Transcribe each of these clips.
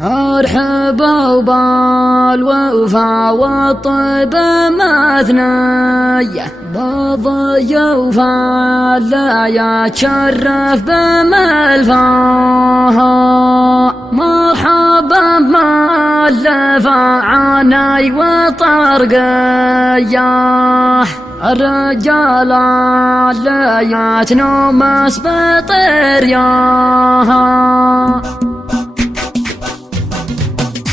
ارحبوا بالوفا والطيب مثنية بالضيوف اللي يتشرف بملفاها. مرحبا بملفا عني وطرقية الرجال اللي يتنومس بطرياها.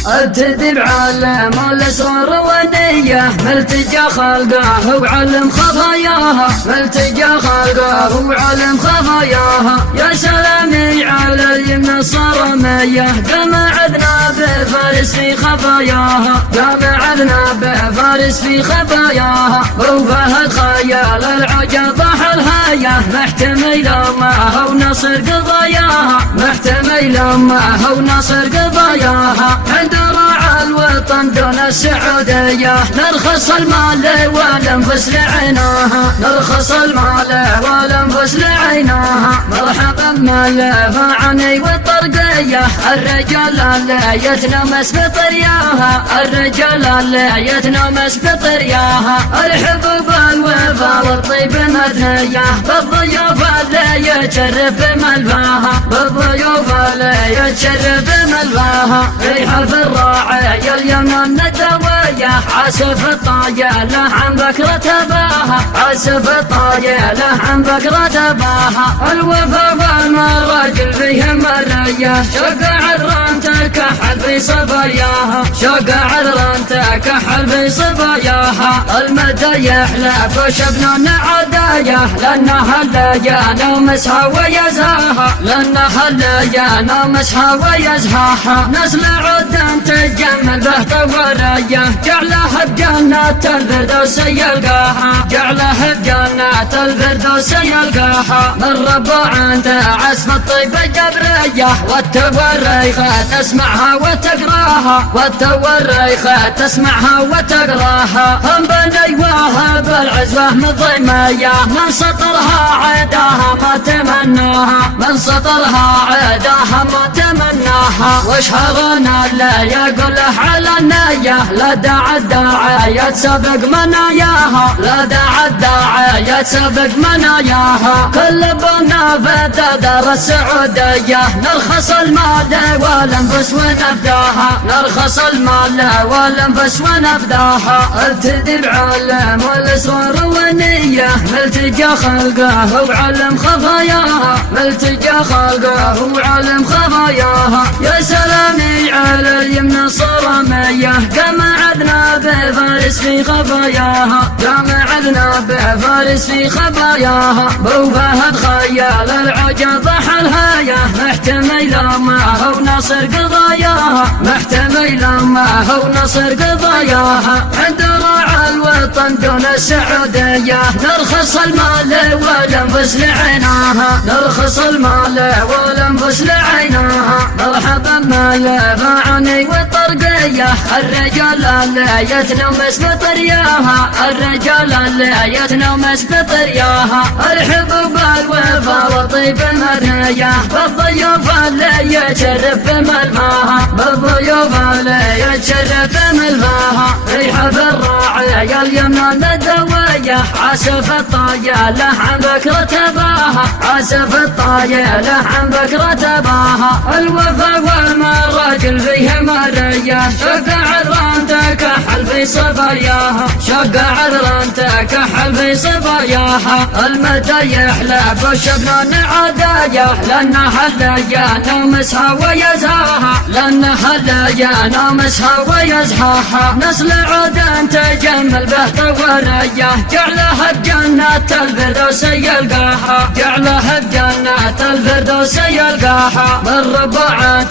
ابتدي بعلم الاسرار ونية ملتجى خلقه وعلم خفاياها. ملتجى خلقه وعلم خفاياها. يا سلامي على اليمن الصرمية قمعدنا بفارس في خفاياها. قمعدنا بفارس في خفاياها. وفهد خيال العجب الهاية محتمل معه ونصر قضاياها. محتمل معه ونصر قضاياها. راعى الوطن دون السعودية نرخص المال والانفس لعيناها. نرخص المال والانفس لعيناها. مرحبا بملفا عني والطرقية الرجال اللي يتنمس بطرياها. الرجال اللي يتنمس بطرياها. ارحبوا بالوفا والطيب مثنية بالضيوف اللي يتشرف بملفاها. بالضيوف اللي يتشرف بملفاها. ريح الراعي اليمن الندوية عسف الطايله عن بكرة باها. عسف الطايله عن بكرة باها. الوفا والمراجل فيهم الرية شق عذران تكحل في صباياها. شق عذران تكحل في صباياها. المدى يحلف وشبنا عدايا لانها الليانا ومسها ويزهاها. لانها الليانا ومسها ويزهاها. نسل عدن تجمل به طورية جعلها بجنة الفردوس يلقاها. جعلها بجنة الفردوس يلقاها. من ربع عند عزف الطيب الجبرية والتوريخة تسمعها وتقراها. والتوريخة تسمعها وتقراها. هم بني واهب العزوة مضيمية من سطرها عداها ما تمناها. من سطرها عداها ما تمناها. وش هغنى اللي يقول له على النية لا داعي الداعي يتسابق مناياها. لا داعي الداعي يتسابق مناياها. كل بنا في دار السعودية نرخص المال والانفس ونفداها. نرخص المال والانفس ونفداها. ابتدي بعلم والاسرار والنية ملتجى خلقه وعلم خفاياها. ملتجى خلقه وعلم خفاياها. يا سلامي على اليمن الصرمية قمعدنا بفارس في خفاياها. قمعدنا بفارس في خفاياها. بوفهد خيال العجب الهاية محتمل معه ونصر قضاياها. محتمل معه ونصر قضاياها. عند راعى الوطن دون السعودية نرخص المال والانفس لعيناها. نرخص المال والانفس لعيناها. مرحبا بملفا عني والطرقية الرجال اللي يتنمس بطرياها. الرجال اللي يتنمس بطرياها. ارحبوا بالوفا والطيب مثنية بالضيوف اللي يتشرف بملفاها. بالضيوف اللي يتشرف بملفاها. ريح الراعي اليمن الندوية عسف الطايله عن بكرة باها. عسف الطايله عن بكرة باها. الوفا والمراجل فيهم الرية شق عذران تكحل في صباياها. شق عذران تكحل في صباياها. المدى يحلف وشبنا عدايا لانها الليانا ومسها ويزهاها. لانها الليانا ومسها ويزهاها. نسل عدن تجمل به طورية جعلها بجنة الفردوس يلقاها. جعلها بجنة الفردوس يلقاها. من ربع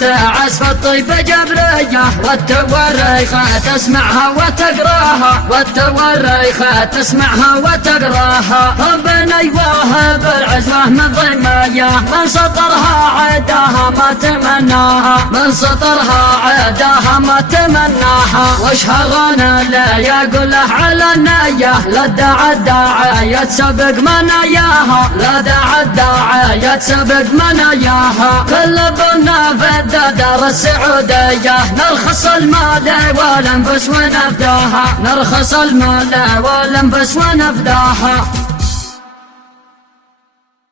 عزف الطيب جبرية والتوريخة تسمعها وتقراها، والتواريخ تسمعها وتقراها. ربنا يوهب العزوة من ضمايا، من سطرها عداها ما تمناها، من سطرها عداها ما تمناها. وش هغانا لا يقول له على النية، لا داعى الداعية تسبق مناياها، لا داعى الداعية تسبق مناياها. كل بنا في دار السعودية، نرخص المال والانفس ونفداها، نرخص المال والانفس ونفداها.